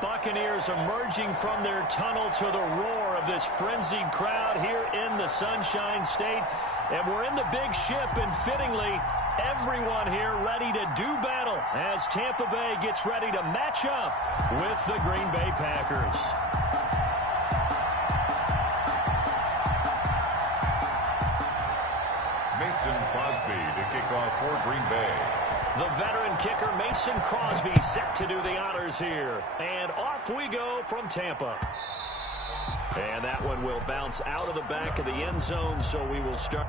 Buccaneers emerging from their tunnel to the roar of this frenzied crowd here in the Sunshine State. And we're in the big ship, and fittingly, everyone here ready to do battle as Tampa Bay gets ready to match up with the Green Bay Packers. Mason Crosby to kick off for Green Bay. The veteran kicker Mason Crosby set to do the honors here. And off we go from Tampa. And that one will bounce out of the back of the end zone, so we will start.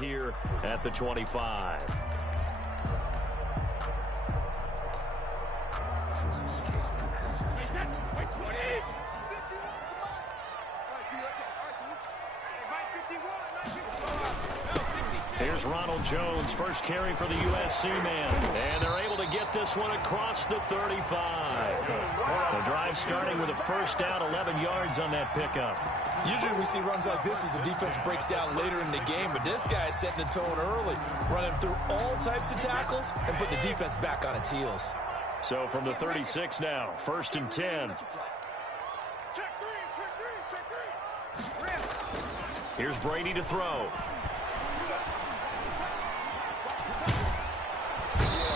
Here at the 25. Here's Ronald Jones, first carry for the USC man. And they're able to get this one across the 35. The drive starting with a first down, 11 yards on that pickup. Usually we see runs like this as the defense breaks down later in the game, but this guy is setting the tone early, running through all types of tackles and putting the defense back on its heels. So from the 36 now, first and 10. Here's Brady to throw.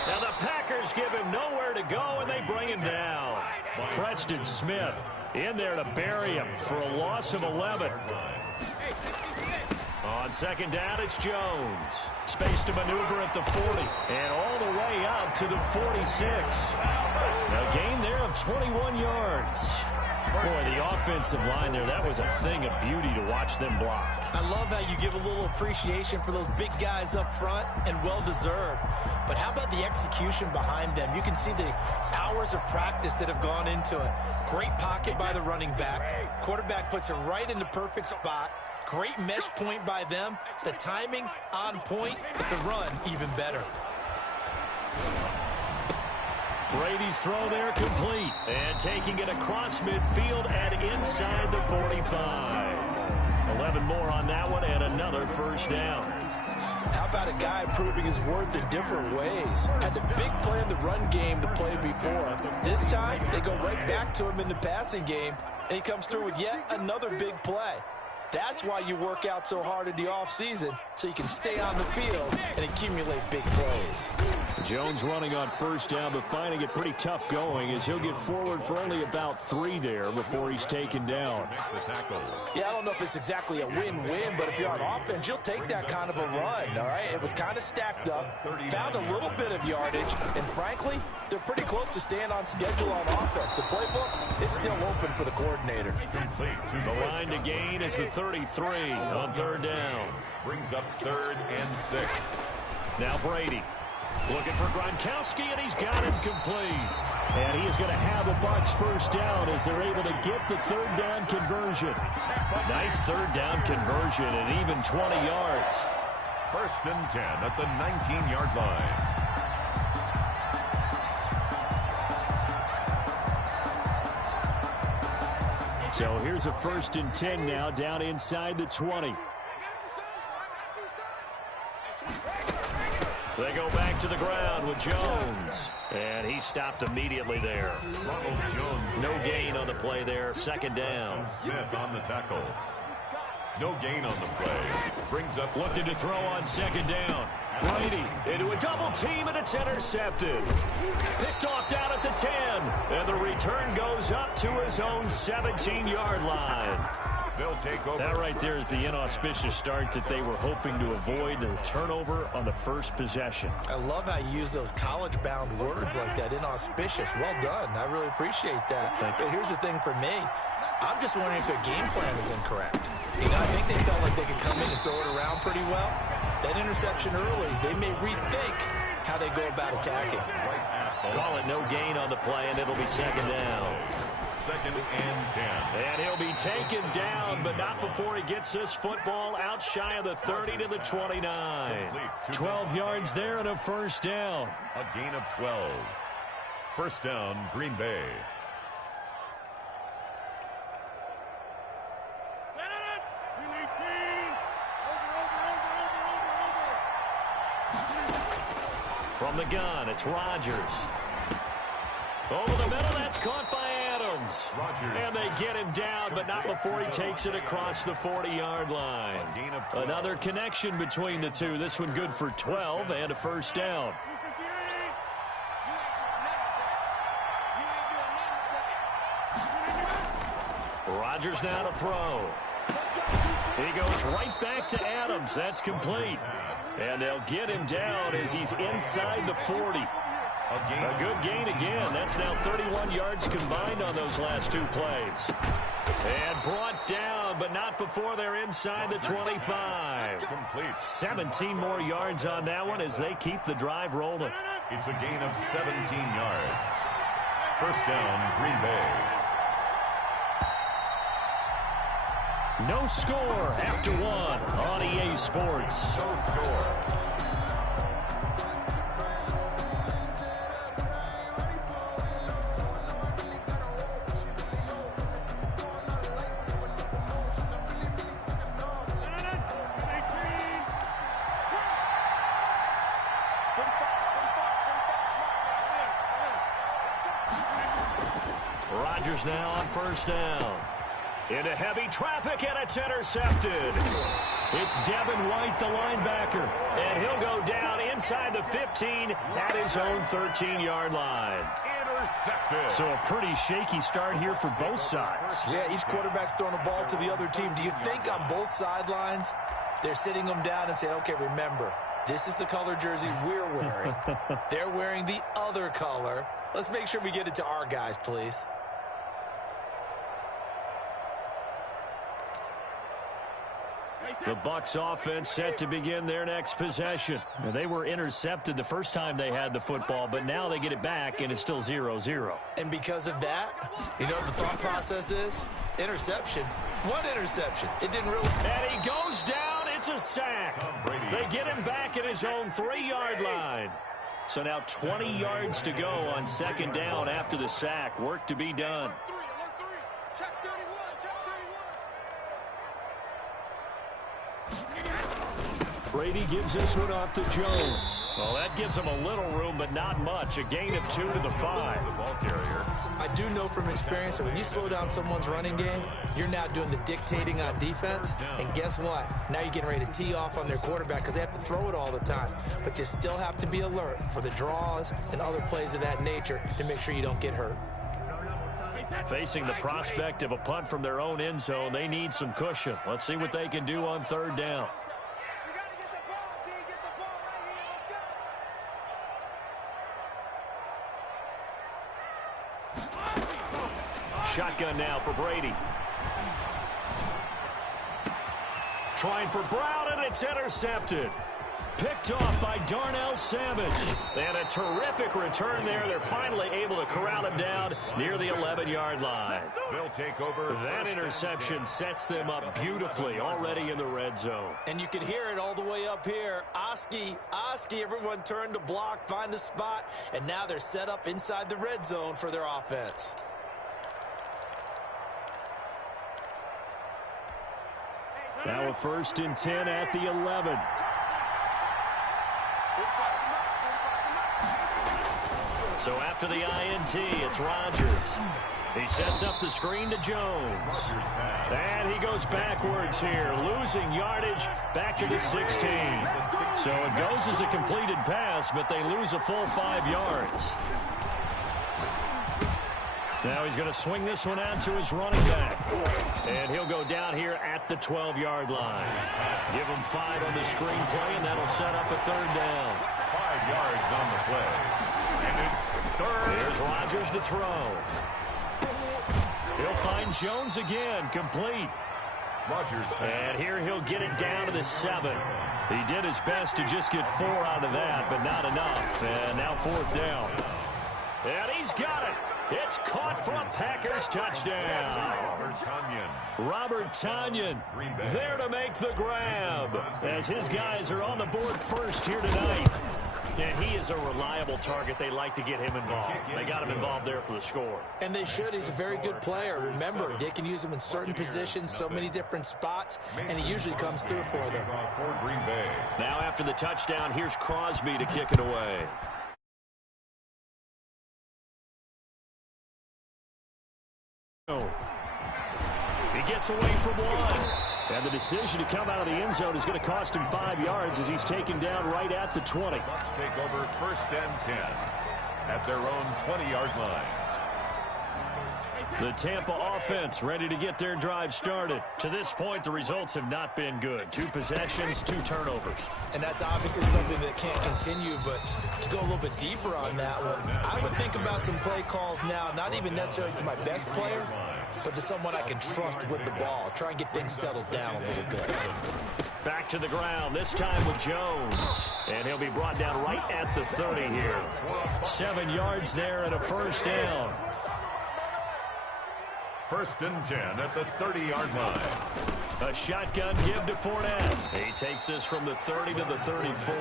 Now the Packers give him nowhere to go, and they bring him down. Preston Smith in there to bury him for a loss of 11. On second down, it's Jones. Space to maneuver at the 40. And all the way out to the 46. A gain there of 21 yards. Boy, the offensive line there, that was a thing of beauty to watch them block. I love how you give a little appreciation for those big guys up front, and well-deserved. But how about the execution behind them? You can see the hours of practice that have gone into it. Great pocket by the running back. Quarterback puts it right in the perfect spot. Great mesh point by them. The timing on point. The run even better. Brady's throw there complete. And taking it across midfield and inside the 45. 11 more on that one and another first down. How about a guy proving his worth in different ways? Had the big play in the run game the play before. This time, they go right back to him in the passing game, and he comes through with yet another big play. That's why you work out so hard in the offseason, so you can stay on the field and accumulate big plays. Jones running on first down, but finding it pretty tough going as he'll get forward for only about 3 there before he's taken down. Yeah, I don't know if it's exactly a win-win, but if you're on offense, you'll take that kind of a run, all right? It was kind of stacked up, found a little bit of yardage, and frankly, they're pretty close to staying on schedule on offense. The playbook is still open for the coordinator. The line to gain is the 33 on third down. Brings up 3rd and 6. Now Brady looking for Gronkowski, and he's got him complete. And he is going to have the Bucs first down as they're able to get the third down conversion. Nice third down conversion and even 20 yards. 1st and 10 at the 19-yard line. So here's a 1st and 10 now down inside the 20. They go back to the ground with Jones. And he stopped immediately there. Ronald Jones. No gain on the play there. 2nd down. Smith on the tackle. No gain on the play. Brings up. Looking to throw on 2nd down. Brady into a double team, and it's intercepted. Picked off down at the 10. And the return goes up to his own 17-yard line. They'll take over. That right there is the inauspicious start that they were hoping to avoid, the turnover on the first possession. I love how you use those college-bound words like that, inauspicious. Well done. I really appreciate that. But here's the thing for me. I'm just wondering if their game plan is incorrect. You know, I think they felt like they could come in and throw it around pretty well. That interception early, they may rethink how they go about attacking. Call it no gain on the play, and it'll be 2nd down. 2nd and 10. And he'll be taken down, but not before he gets this football out shy of the 30 to the 29. 12 yards there and a first down. A gain of 12. First down, Green Bay. From the gun, it's Rodgers. Over the middle, that's caught by Adams. And they get him down, but not before he takes it across the 40-yard line. Another connection between the two. This one good for 12 and a first down. Rodgers now to throw. He goes right back to Adams. That's complete. And they'll get him down as he's inside the 40. A good gain again. That's now 31 yards combined on those last two plays. And brought down, but not before they're inside the 25. 17 more yards on that one as they keep the drive rolling. It's a gain of 17 yards. First down, Green Bay. No score after one on EA Sports. No score. Rodgers now on first down. Into heavy traffic, and it's intercepted. It's Devin White, the linebacker, and he'll go down inside the 15 at his own 13-yard line. Intercepted. So a pretty shaky start here for both sides. Yeah, each quarterback's throwing the ball to the other team. Do you think on both sidelines they're sitting them down and saying, okay, remember, this is the color jersey we're wearing. They're wearing the other color. Let's make sure we get it to our guys, please. The Bucs offense set to begin their next possession. Now, they were intercepted the first time they had the football, but now they get it back, and it's still 0-0. And because of that, you know what the thought process is? Interception. One interception. It didn't really... And he goes down. It's a sack. They get him back at his own 3-yard line. So now 20 yards to go on second down after the sack. Work to be done. Brady gives this one off to Jones. Well, that gives him a little room, but not much. A gain of 2 to the 5. The ball carrier. I do know from experience that when you slow down someone's running game, you're now doing the dictating on defense. And guess what? Now you're getting ready to tee off on their quarterback because they have to throw it all the time. But you still have to be alert for the draws and other plays of that nature to make sure you don't get hurt. Facing the prospect of a punt from their own end zone, they need some cushion. Let's see what they can do on third down. Shotgun now for Brady. Trying for Brown, and it's intercepted. Picked off by Darnell Savage. And a terrific return there. They're finally able to corral him down near the 11-yard line. They'll take over. That interception sets them up beautifully already in the red zone. And you can hear it all the way up here. Oski, everyone turned to block, find a spot, and now they're set up inside the red zone for their offense. Now a 1st and 10 at the 11. So after the INT, it's Rodgers. He sets up the screen to Jones. And he goes backwards here, losing yardage back to the 16. So it goes as a completed pass, but they lose a full 5 yards. Now he's going to swing this one out to his running back. And he'll go down here at the 12-yard line. Give him 5 on the screen play, and that'll set up a third down. 5 yards on the play. And it's third. Here's Rodgers to throw. He'll find Jones again, complete. Rodgers. And here he'll get it down to the 7. He did his best to just get 4 out of that, but not enough. And now 4th down. And he's got it. It's caught for a Packers touchdown. Robert Tonyan there to make the grab as his guys are on the board first here tonight. And he is a reliable target. They like to get him involved. They got him involved there for the score. And they should. He's a very good player. Remember, they can use him in certain positions, so many different spots, and he usually comes through for them. Now after the touchdown, here's Crosby to kick it away. He gets away from one. And the decision to come out of the end zone is going to cost him 5 yards as he's taken down right at the 20. Bucs take over 1st and 10 at their own 20-yard line. The Tampa offense ready to get their drive started. To this point, the results have not been good. 2 possessions, 2 turnovers. And that's obviously something that can't continue, but to go a little bit deeper on that one, I would think about some play calls now, not even necessarily to my best player, but to someone I can trust with the ball. Try and get things settled down a little bit. Back to the ground, this time with Jones. And he'll be brought down right at the 30 here. 7 yards there and a first down. 1st and 10 at the 30-yard line. A shotgun give to Fournette. He takes this from the 30 to the 34.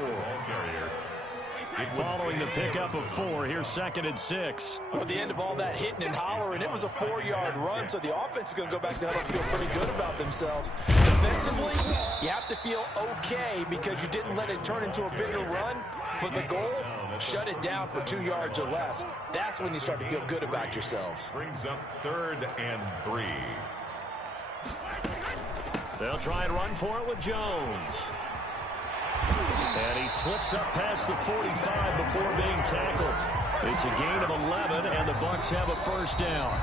Following the pickup of 4, here's 2nd and 6. Well, at the end of all that hitting and hollering, it was a 4-yard run, so the offense is going to go back to huddle and feel pretty good about themselves. Defensively, you have to feel okay because you didn't let it turn into a bigger run, but the goal, shut it down for 2 yards or less. That's when you start to feel good about yourselves. Brings up 3rd and 3. They'll try and run for it with Jones. And he slips up past the 45 before being tackled. It's a gain of 11, and the Bucs have a first down.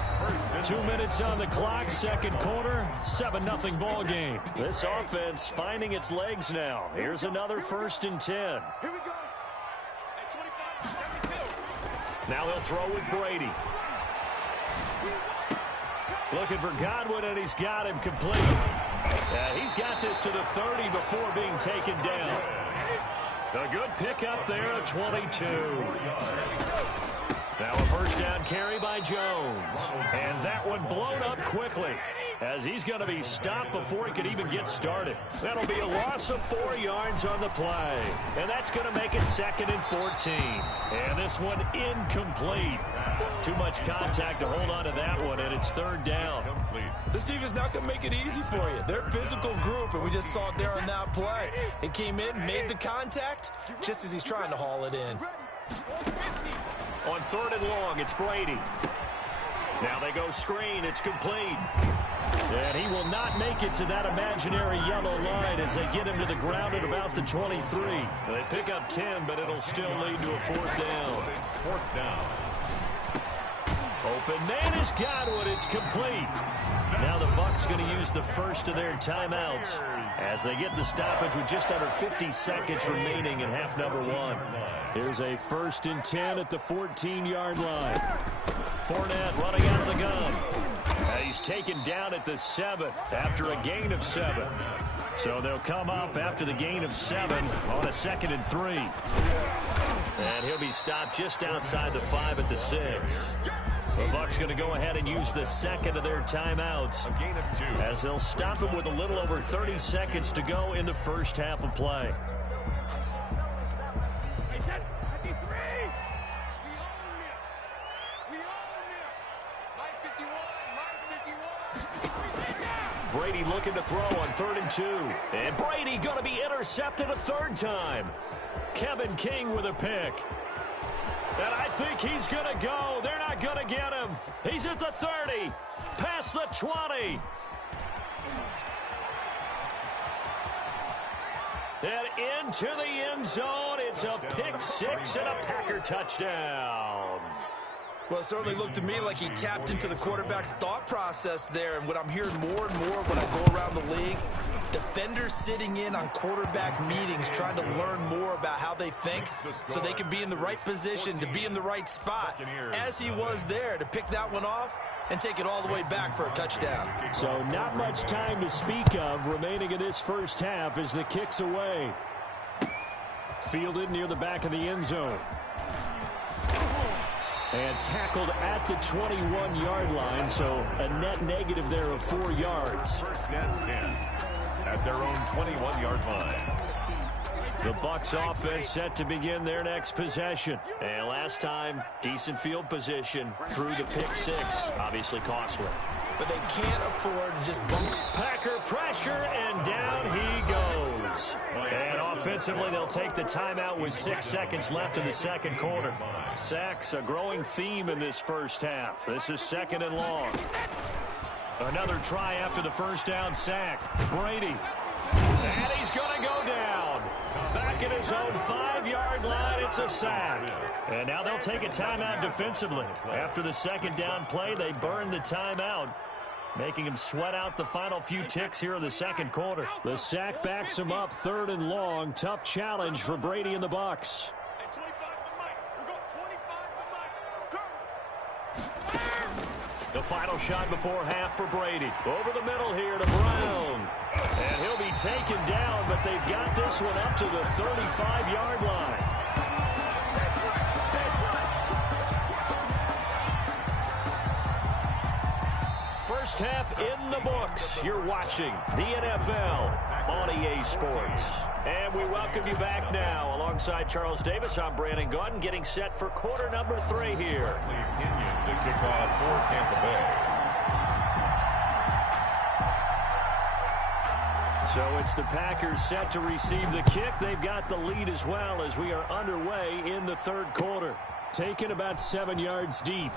2 minutes on the clock, 2nd quarter, 7-0 ball game. This offense finding its legs now. Here's another 1st and 10. Here we go. At 25, 72. Now they'll throw with Brady. Looking for Godwin, and he's got him complete. He's got this to the 30 before being taken down. A good pickup there at 22. Now a first down carry by Jones. And that one blown up quickly as he's going to be stopped before he could even get started. That'll be a loss of 4 yards on the play. And that's going to make it 2nd and 14. And this one incomplete. Too much contact to hold on to that one, and it's 3rd down. This defense not going to make it easy for you. They're a physical group, and we just saw it there on that play. It came in, made the contact, just as he's trying to haul it in. On 3rd and long, it's Brady. Now they go screen. It's complete. And he will not make it to that imaginary yellow line as they get him to the ground at about the 23. They pick up 10, but it'll still lead to a 4th down. 4th down. Open man is Godwin. It's complete. Now the Bucs going to use the first of their timeouts as they get the stoppage with just under 50 seconds remaining in half number 1. Here's a 1st and 10 at the 14-yard line. Fournette running out of the gun. He's taken down at the 7 after a gain of 7. So they'll come up after the gain of 7 on a 2nd and 3. And he'll be stopped just outside the 5 at the 6. The Bucs going to go ahead and use the 2nd of their timeouts A gain of 2. as they'll stop him with a little over 30 seconds to go in the first half of play. Brady looking to throw on 3rd and 2. And Brady going to be intercepted a 3rd time. Kevin King with a pick. And I think he's going to go. They're not going to get him. He's at the 30. Past the 20. And into the end zone. It's a pick 6 and a Packer touchdown. Well, it certainly looked to me like he tapped into the quarterback's thought process there. And what I'm hearing more and more when I go around the league, defenders sitting in on quarterback meetings trying to learn more about how they think so they can be in the right position to be in the right spot, as he was there to pick that one off and take it all the way back for a touchdown. So not much time to speak of remaining in this first half as the kick's away. Fielded near the back of the end zone. And tackled at the 21-yard line, so a net negative there of 4 yards. First and 10 at their own 21-yard line. The Bucs offense set to begin their next possession. And last time, decent field position through the pick six. Obviously costly. But they can't afford to just bump. Packer pressure, and down he goes. And offensively, they'll take the timeout with 6 seconds left in the second quarter. Sacks, a growing theme in this first half. This is 2nd and long. Another try after the first down sack. Brady. And he's going to go down. Back at his own 5-yard line, it's a sack. And now they'll take a timeout defensively. After the second down play, they burn the timeout, making him sweat out the final few ticks here in the second quarter. The sack backs him up, 3rd and long. Tough challenge for Brady and the Bucs. The final shot before half for Brady. Over the middle here to Brown. And he'll be taken down, but they've got this one up to the 35-yard line. First half in the books. You're watching the NFL on EA Sports. And we welcome you back now. Alongside Charles Davis, I'm Brandon Gaudin, getting set for quarter number 3 here. To kick off for Tampa Bay. So it's the Packers set to receive the kick. They've got the lead as well as we are underway in the third quarter. Taken about 7 yards deep.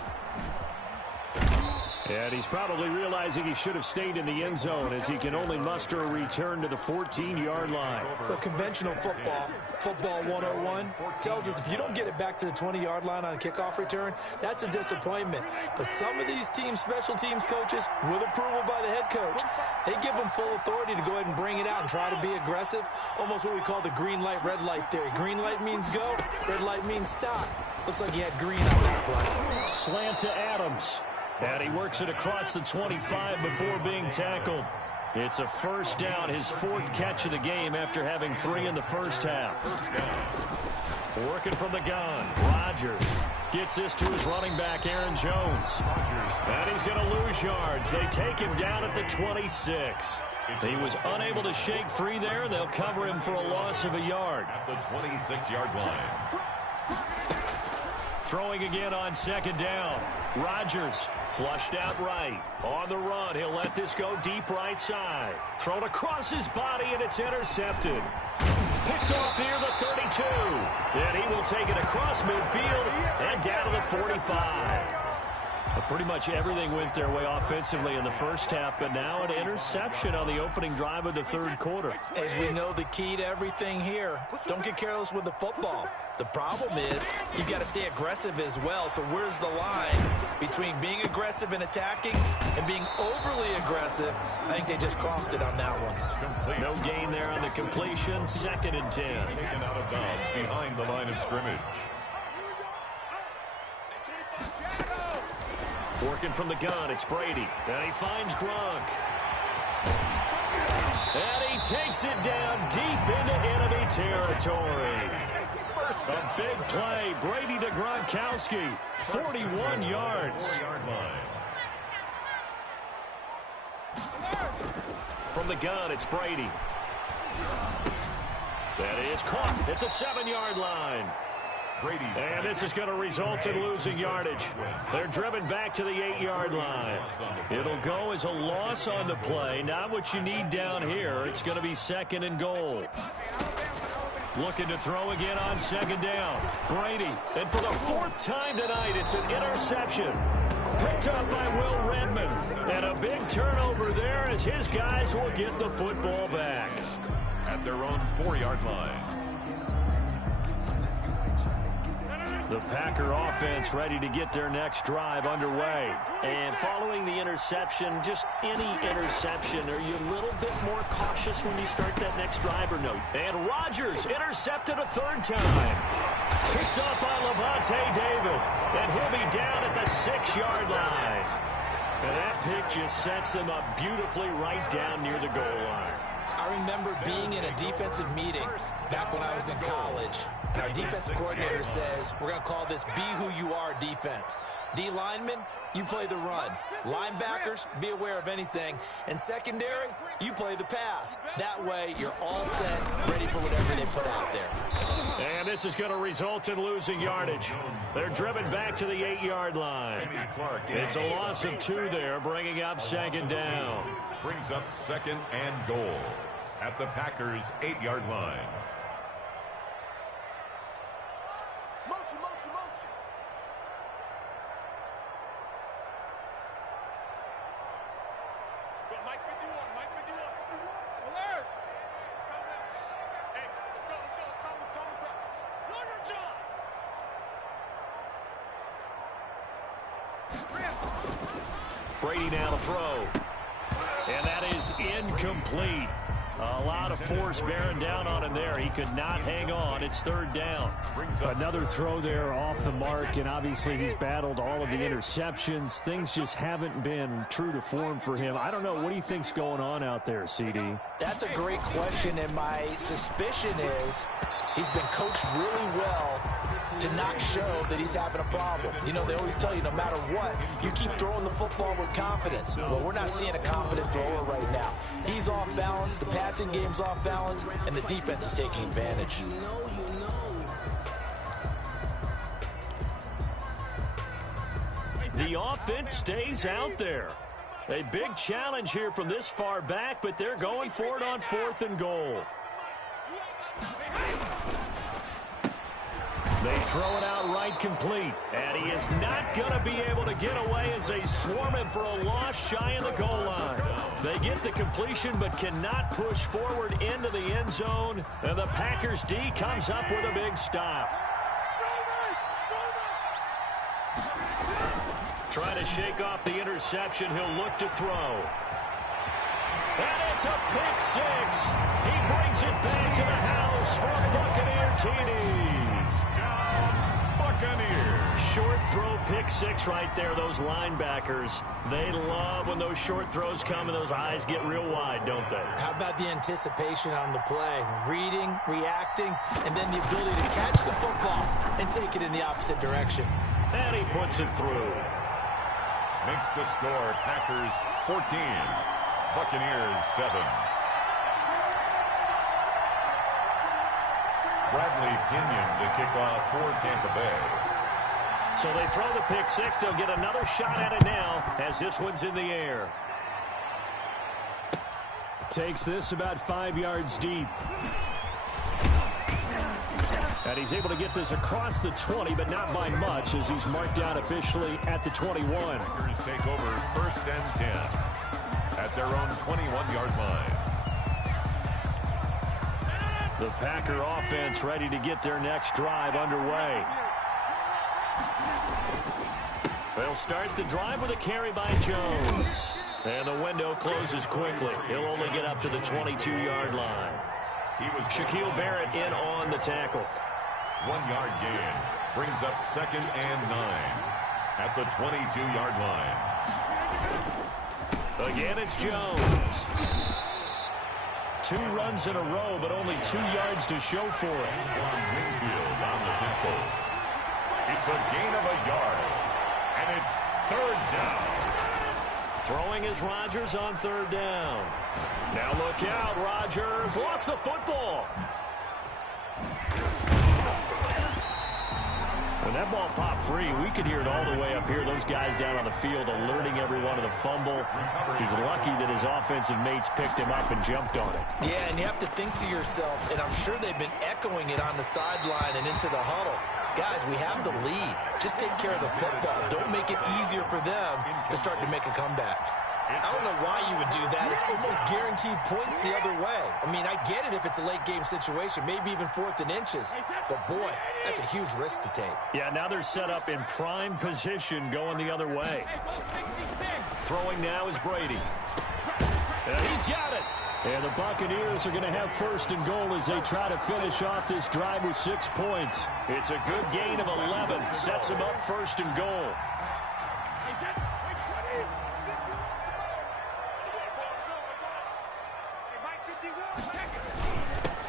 And he's probably realizing he should have stayed in the end zone as he can only muster a return to the 14-yard line. The conventional football 101, tells us if you don't get it back to the 20-yard line on a kickoff return, that's a disappointment. But some of these teams, special teams coaches, with approval by the head coach, they give them full authority to go ahead and bring it out and try to be aggressive. Almost what we call the green light, red light theory. Green light means go, red light means stop. Looks like he had green on that play. Slant to Adams. And he works it across the 25 before being tackled. It's a first down, his 4th catch of the game after having 3 in the first half. Working from the gun, Rodgers gets this to his running back, Aaron Jones. And he's going to lose yards. They take him down at the 26. He was unable to shake free there. They'll cover him for a loss of a yard. At the 26-yard line. Throwing again on second down. Rodgers flushed out right. On the run, he'll let this go deep right side. Thrown across his body, and it's intercepted. Picked off near the 32. And he will take it across midfield and down to the 45. Pretty much everything went their way offensively in the first half, but now an interception on the opening drive of the third quarter. As we know, the key to everything here, don't get careless with the football. The problem is you've got to stay aggressive as well. So where's the line between being aggressive and attacking and being overly aggressive? I think they just crossed it on that one. No gain there on the completion. 2nd and 10. Taken out of bounds behind the line of scrimmage. Working from the gun, it's Brady. And he finds Gronk. And he takes it down deep into enemy territory. A big play. Brady to Gronkowski. 41 yards. From the gun, it's Brady. That is caught at the 7-yard line. And this is going to result in losing yardage. They're driven back to the 8-yard line. It'll go as a loss on the play. Not what you need down here. It's going to be 2nd and goal. Looking to throw again on second down. Brady. And for the 4th time tonight, it's an interception. Picked up by Will Redmond. And a big turnover there as his guys will get the football back. At their own 4-yard line. The Packer offense ready to get their next drive underway. And following the interception, just any interception, are you a little bit more cautious when you start that next drive or no? And Rodgers intercepted a 3rd time. Picked up by Levante David. And he'll be down at the 6-yard line. And that pick just sets him up beautifully right down near the goal line. I remember being in a defensive meeting back when I was in college, And our defensive coordinator says, we're going to call this be who you are defense. D linemen, you play the run. Linebackers, be aware of anything. And secondary, you play the pass. That way, you're all set, ready for whatever they put out there. And this is going to result in losing yardage. They're driven back to the 8-yard line. It's a loss of 2 there, bringing up second down. Brings up second and goal at the Packers' 8-yard line. Motion, motion, motion. Go, Mike 51, Mike 51. Alert! Let's calm down. Hey, let's go, let's go. Calm practice. Know your job. Brady now to throw. And that is incomplete. A lot of force bearing down on him there. He could not hang on. It's third down. Another throw there off the mark, and obviously he's battled all of the interceptions. Things just haven't been true to form for him. I don't know. What do you think's going on out there, CD? That's a great question, and my suspicion is he's been coached really well to not show that he's having a problem. You know, they always tell you no matter what, you keep throwing the football with confidence. Well, we're not seeing a confident thrower right now. He's off balance, the passing game's off balance, and the defense is taking advantage. The offense stays out there. A big challenge here from this far back, but they're going for it on 4th and goal. They throw it out right complete, and he is not going to be able to get away as they swarm him for a loss shy of the goal line. They get the completion but cannot push forward into the end zone, and the Packers D comes up with a big stop. Trying to shake off the interception, he'll look to throw. And it's a pick 6. He brings it back to the house for a Buccaneer TD. Short throw, pick 6 right there. Those linebackers, they love when those short throws come and those eyes get real wide, don't they? How about the anticipation on the play? Reading, reacting, and then the ability to catch the football and take it in the opposite direction. And he puts it through. Makes the score Packers 14, Buccaneers 7. Bradley Pinion to kick off for Tampa Bay. So they throw the pick 6. They'll get another shot at it now as this one's in the air. Takes this about 5 yards deep. And he's able to get this across the 20, but not by much, as he's marked down officially at the 21. Packers take over 1st and 10 at their own 21-yard line. The Packer offense ready to get their next drive underway. They'll start the drive with a carry by Jones. And the window closes quickly. He'll only get up to the 22-yard line. Shaquille Barrett in on the tackle. 1-yard gain brings up 2nd and 9 at the 22-yard line. Again, it's Jones. 2 runs in a row, but only 2 yards to show for it. Winfield on the tackle. It's a gain of a yard, and it's 3rd down. Throwing is Rodgers on 3rd down. Now look out, Rodgers lost the football. When that ball popped free, we could hear it all the way up here. Those guys down on the field alerting everyone of the fumble. He's lucky that his offensive mates picked him up and jumped on it. Yeah, and you have to think to yourself, and I'm sure they've been echoing it on the sideline and into the huddle. Guys, we have the lead. Just take care of the football. Don't make it easier for them to start to make a comeback. I don't know why you would do that. It's almost guaranteed points the other way. I mean, I get it if it's a late game situation, maybe even 4th and inches. But, boy, that's a huge risk to take. Yeah, now they're set up in prime position going the other way. Throwing now is Brady. And he's got it. And the Buccaneers are going to have 1st and goal as they try to finish off this drive with 6 points. It's a good gain of 11. Sets them up 1st and goal.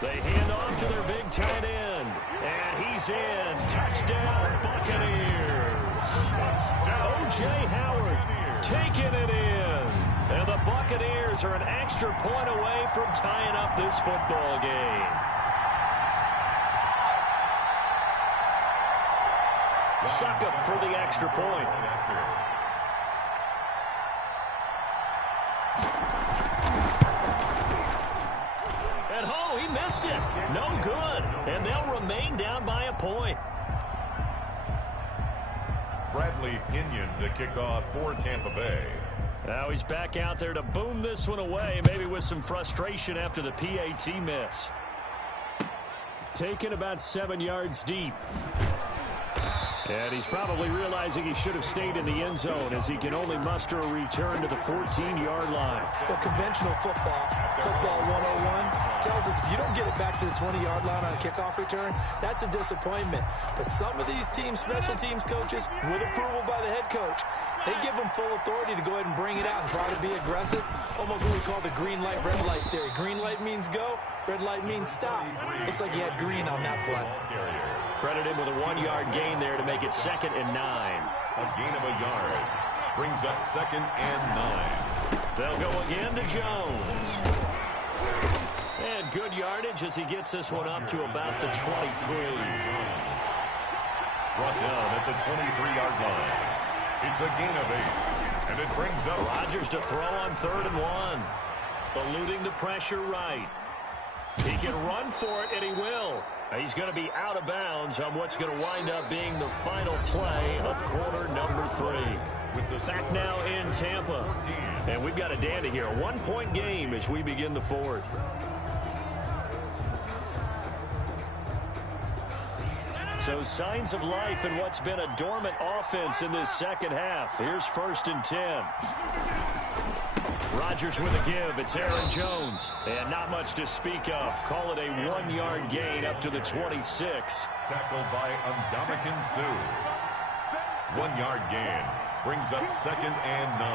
They hand off to their big tight end. And is in. Touchdown, Buccaneers. O.J. Howard taking it in. And the Buccaneers are an extra point away from tying up this football game. Succop for the extra point. And oh, he missed it. No good. And they'll remain down by a point. Bradley Pinion to kick off for Tampa Bay. Now he's back out there to boom this one away, maybe with some frustration after the PAT miss. Taken about 7 yards deep. And he's probably realizing he should have stayed in the end zone as he can only muster a return to the 14-yard line. Well, conventional football 101, tells us if you don't get it back to the 20-yard line on a kickoff return, that's a disappointment. But some of these teams, special teams coaches, with approval by the head coach, they give them full authority to go ahead and bring it out and try to be aggressive. Almost what we call the green light, red light theory. Green light means go, red light means stop. Looks like he had green on that play. Credit him with a 1-yard gain there to make it 2nd and 9. A gain of a yard. Brings up 2nd and 9. They'll go again to Jones. And good yardage as he gets this one up to about the 23. Brought down at the 23-yard line. It's a gain of 8. And it brings up Rodgers to throw on 3rd and 1. Eluding the pressure right. He can run for it, and he will. He's going to be out of bounds on what's going to wind up being the final play of quarter number 3. Back now in Tampa. And we've got a dandy here. A 1-point game as we begin the 4th. So signs of life in what's been a dormant offense in this second half. Here's 1st and 10. Rodgers with a give. It's Aaron Jones. And not much to speak of. Call it a 1-yard gain up to the 26. Tackled by Ndamukong Suh. 1-yard gain. Brings up 2nd and 9.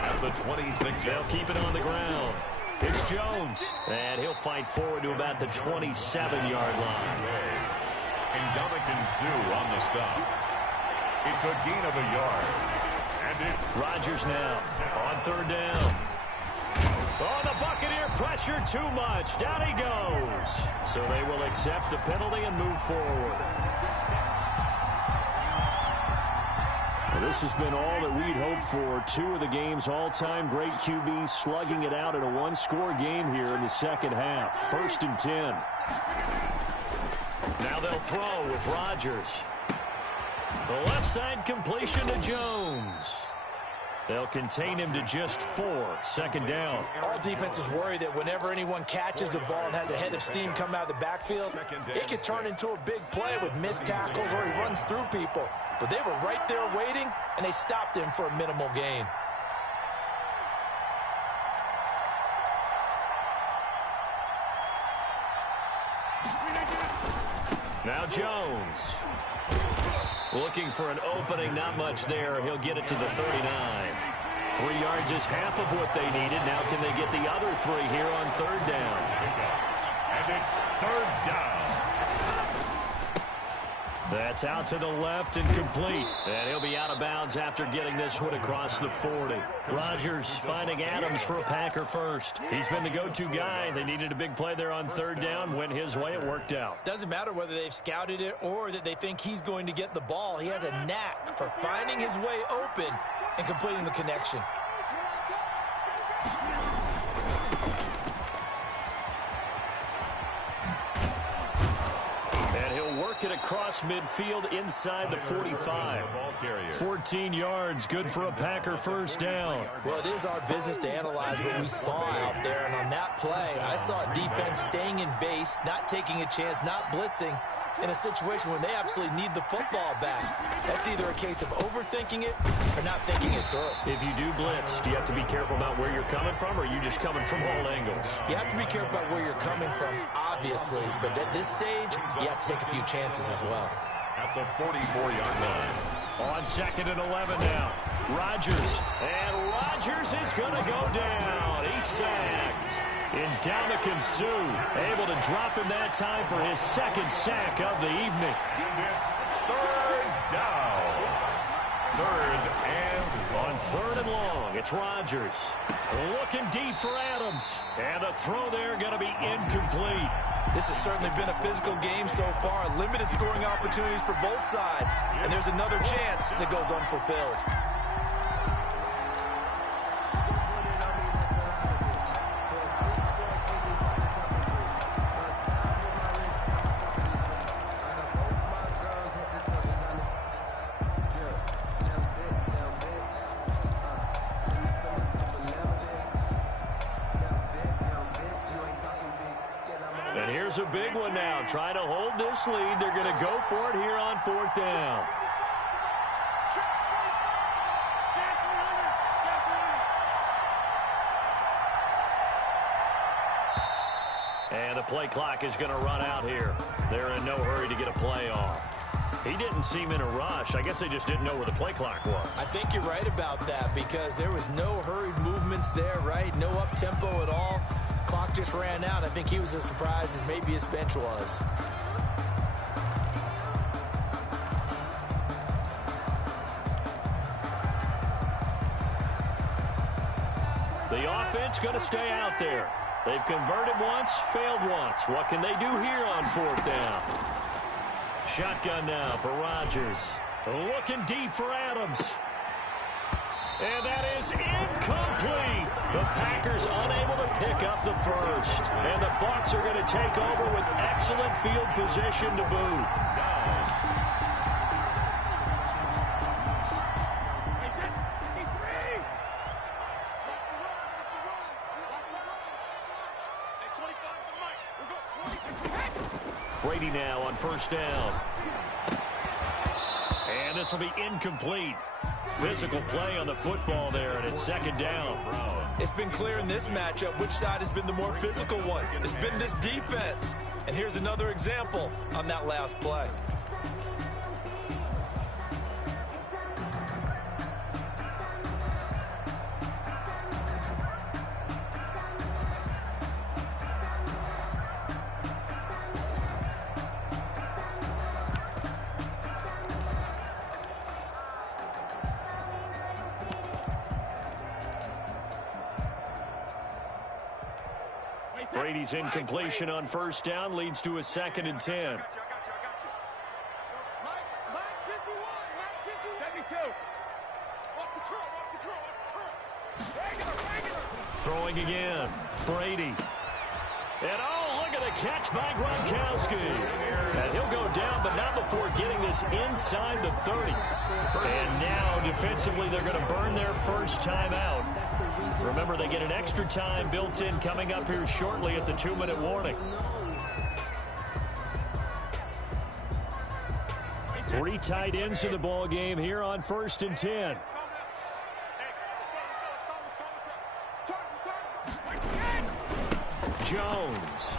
At the 26. They'll keep it on the ground. It's Jones. And he'll fight forward to about the 27-yard line. Ndamukong Suh on the stop. It's a gain of a yard. And it's Rodgers now on 3rd down. Oh, the Buccaneer pressure too much. Down he goes. So they will accept the penalty and move forward. Well, this has been all that we'd hoped for. 2 of the game's all-time great QBs slugging it out in a 1-score game here in the second half. 1st and 10. Now they'll throw with Rodgers. The left side completion to Jones. They'll contain him to just 4. 2nd down. All defenses worry that whenever anyone catches the ball and has a head of steam come out of the backfield, it could turn into a big play with missed tackles or he runs through people. But they were right there waiting, and they stopped him for a minimal gain. Now Jones. Looking for an opening, not much there. He'll get it to the 39. 3 yards is half of what they needed. Now can they get the other 3 here on 3rd down? And it's 3rd down. That's out to the left and complete. And he'll be out of bounds after getting this one across the 40. Rodgers finding Adams for a Packer first. He's been the go-to guy. They needed a big play there on 3rd down. Went his way. It worked out. Doesn't matter whether they've scouted it or that they think he's going to get the ball. He has a knack for finding his way open and completing the connection. Work it across midfield inside the 45. 14 yards, good for a Packer 1st down. Well, it is our business to analyze what we saw out there. And on that play, I saw defense staying in base, not taking a chance, not blitzing in a situation when they absolutely need the football back. That's either a case of overthinking it or not thinking it through. If you do blitz, do you have to be careful about where you're coming from, or are you just coming from all angles? You have to be careful about where you're coming from, obviously. But at this stage, you have to take a few chances as well. At the 44-yard line. On 2nd and 11 now. Rodgers. And Rodgers is going to go down. He's sacked. Ndamukong Suh able to drop him that time for his second sack of the evening. And it's third down. Third and on third and long, it's Rodgers. Looking deep for Adams. And the throw there going to be incomplete. This has certainly been a physical game so far. Limited scoring opportunities for both sides. And there's another chance that goes unfulfilled. And here's a big one now. Trying to hold this lead. They're going to go for it here on fourth down. And the play clock is going to run out here. They're in no hurry to get a play off. He didn't seem in a rush. I guess they just didn't know where the play clock was. I think you're right about that because there was no hurried movements there, right? No up-tempo at all. Clock just ran out. I think he was as surprised as maybe his bench was. The offense going to stay out there. They've converted once, failed once. What can they do here on fourth down? Shotgun now for Rodgers. Looking deep for Adams. And that is incomplete. The Packers unable to pick up the first. And the Bucs are going to take over with excellent field position to boot. Brady now on first down. And this will be incomplete. Physical play on the football there, and it's second down. It's been clear in this matchup which side has been the more physical one. It's been this defense. And here's another example on that last play. Brady's incompletion on first down leads to a 2nd and 10. Throwing again. Brady. And oh, look at the catch by Gronkowski. And he'll go down, but not before getting this inside the 30. And now, defensively, they're going to burn their first time out. Remember, they get an extra time built in coming up here shortly at the 2-minute warning. 3 tight ends in the ball game here on 1st and 10. Jones.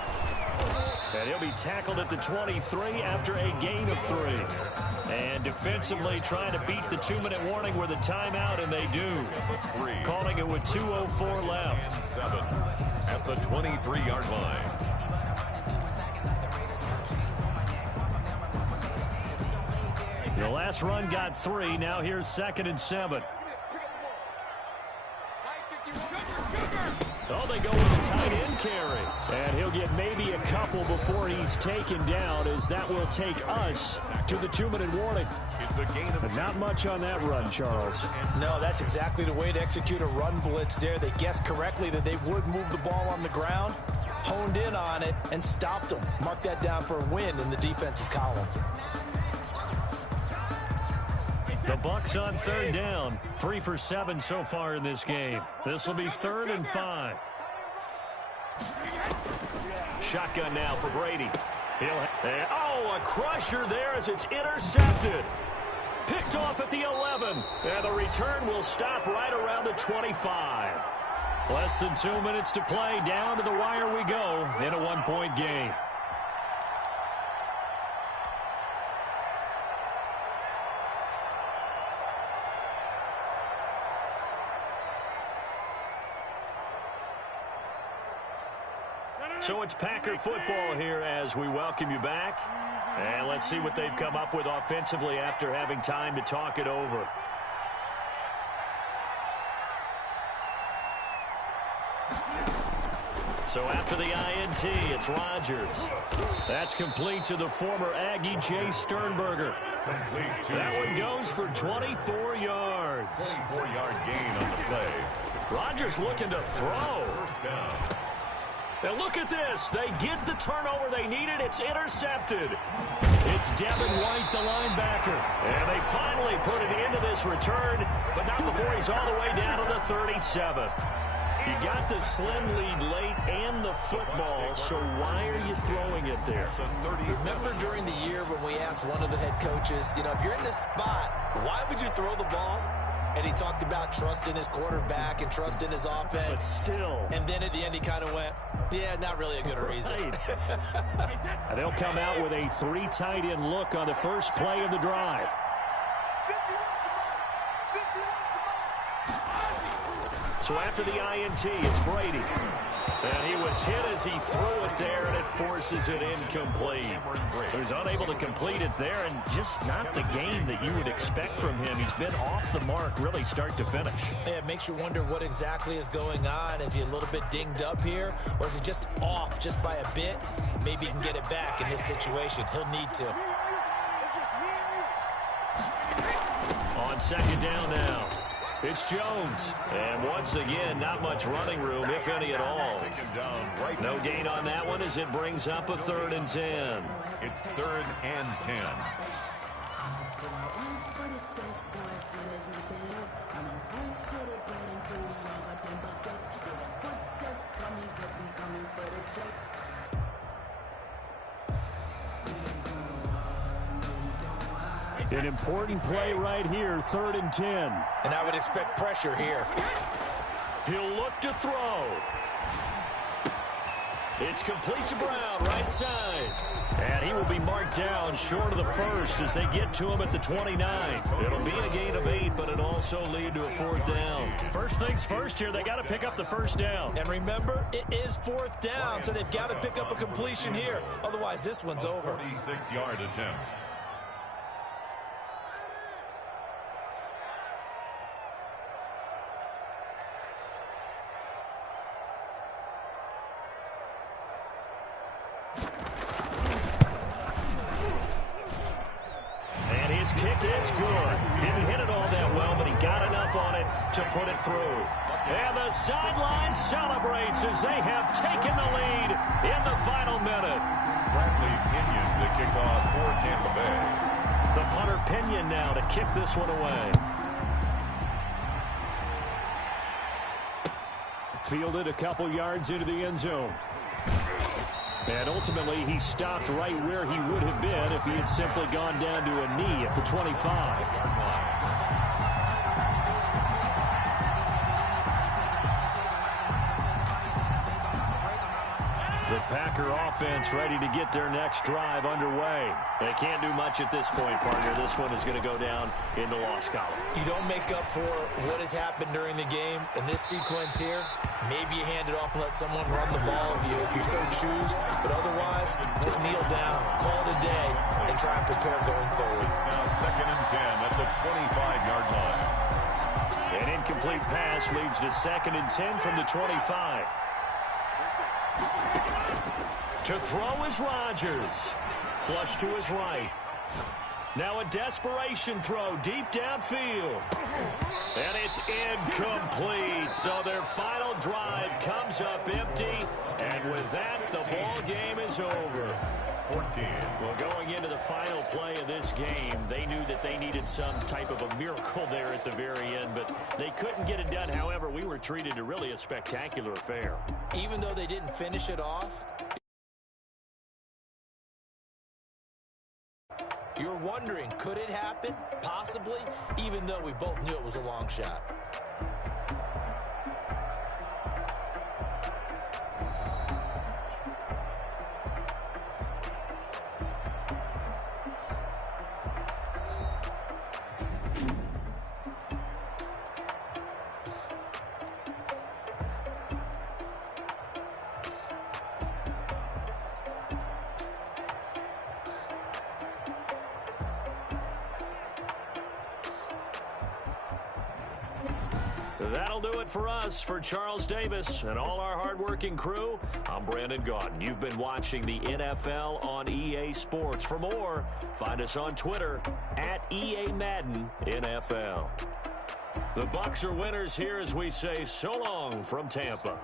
And he'll be tackled at the 23 after a gain of 3. And defensively trying to beat the 2-minute warning with a timeout, and they do. Calling it with 2:04 left. 7 at the 23-yard line. The last run got 3. Now here's 2nd and 7. Oh, they go with a tight end carry. And he'll get maybe a couple before he's taken down, as that will take us to the 2-minute warning. It's a gain of but not much on that run, Charles. No, that's exactly the way to execute a run blitz there. They guessed correctly that they would move the ball on the ground, honed in on it, and stopped them. Mark that down for a win in the defense's column. The Bucs on 3rd down. 3 for 7 so far in this game. This will be 3rd and 5. Shotgun now for Brady. Oh, a crusher there as it's intercepted. Picked off at the 11. And the return will stop right around the 25. Less than 2 minutes to play. Down to the wire we go in a 1-point game. So it's Packer football here as we welcome you back. And let's see what they've come up with offensively after having time to talk it over. So after the INT, it's Rodgers. That's complete to the former Aggie Jay Sternberger. That one goes for 24 yards. 24-yard gain on the play. Rodgers looking to throw. First down. And look at this. They get the turnover they needed. It's intercepted. It's Devin White, the linebacker. And they finally put it into this return, but not before he's all the way down to the 37. You got the slim lead late and the football, so why are you throwing it there? Remember during the year when we asked one of the head coaches, if you're in this spot, why would you throw the ball? And he talked about trusting his quarterback and trusting his offense. But still. And then at the end he kind of went, yeah, not really a good reason. And they'll come out with a 3 tight end look on the first play of the drive. So after the INT, it's Brady. And he was hit as he threw it there, and it forces it incomplete. He was unable to complete it there, and just not the game that you would expect from him. He's been off the mark really start to finish. Yeah, it makes you wonder what exactly is going on. Is he a little bit dinged up here, or is he just off just by a bit? Maybe he can get it back in this situation. He'll need to. On second down now. It's Jones. And once again, not much running room, if any at all. No gain on that one as it brings up a 3rd and 10. It's 3rd and 10. An important play right here, 3rd and 10. And I would expect pressure here. He'll look to throw. It's complete to Brown, right side. And he will be marked down short of the first as they get to him at the 29. It'll be a gain of 8, but it'll also lead to a 4th down. First things first here, they got to pick up the first down. And remember, it is 4th down, so they've got to pick up a completion here. Otherwise, this one's over. 46-yard attempt. Kick is good. Didn't hit it all that well, but he got enough on it to put it through. And the sideline celebrates as they have taken the lead in the final minute. Bradley Pinion to kick off for Tampa Bay. The punter Pinion now to kick this one away. Fielded a couple yards into the end zone. And ultimately, he stopped right where he would have been if he had simply gone down to a knee at the 25. The Packer offense ready to get their next drive underway. They can't do much at this point, partner. This one is going to go down in the loss column. You don't make up for what has happened during the game. In this sequence here, maybe you hand it off and let someone run the ball if you so choose. But otherwise, just kneel down, call it a day, and try and prepare going forward. It's now 2nd and 10 at the 25-yard line. An incomplete pass leads to 2nd and 10 from the 25. To throw is Rodgers. Flush to his right. Now a desperation throw deep downfield. And it's incomplete. So their final drive comes up empty. And with that, the ball game is over. 14. Well, going into the final play of this game, they knew that they needed some type of a miracle there at the very end, but they couldn't get it done. However, we were treated to really a spectacular affair. Even though they didn't finish it off, you were wondering, could it happen? Possibly, even though we both knew it was a long shot. That'll do it for us. For Charles Davis and all our hardworking crew, I'm Brandon Gaudin. You've been watching the NFL on EA Sports. For more, find us on Twitter at EA Madden NFL. The Bucs are winners here as we say so long from Tampa.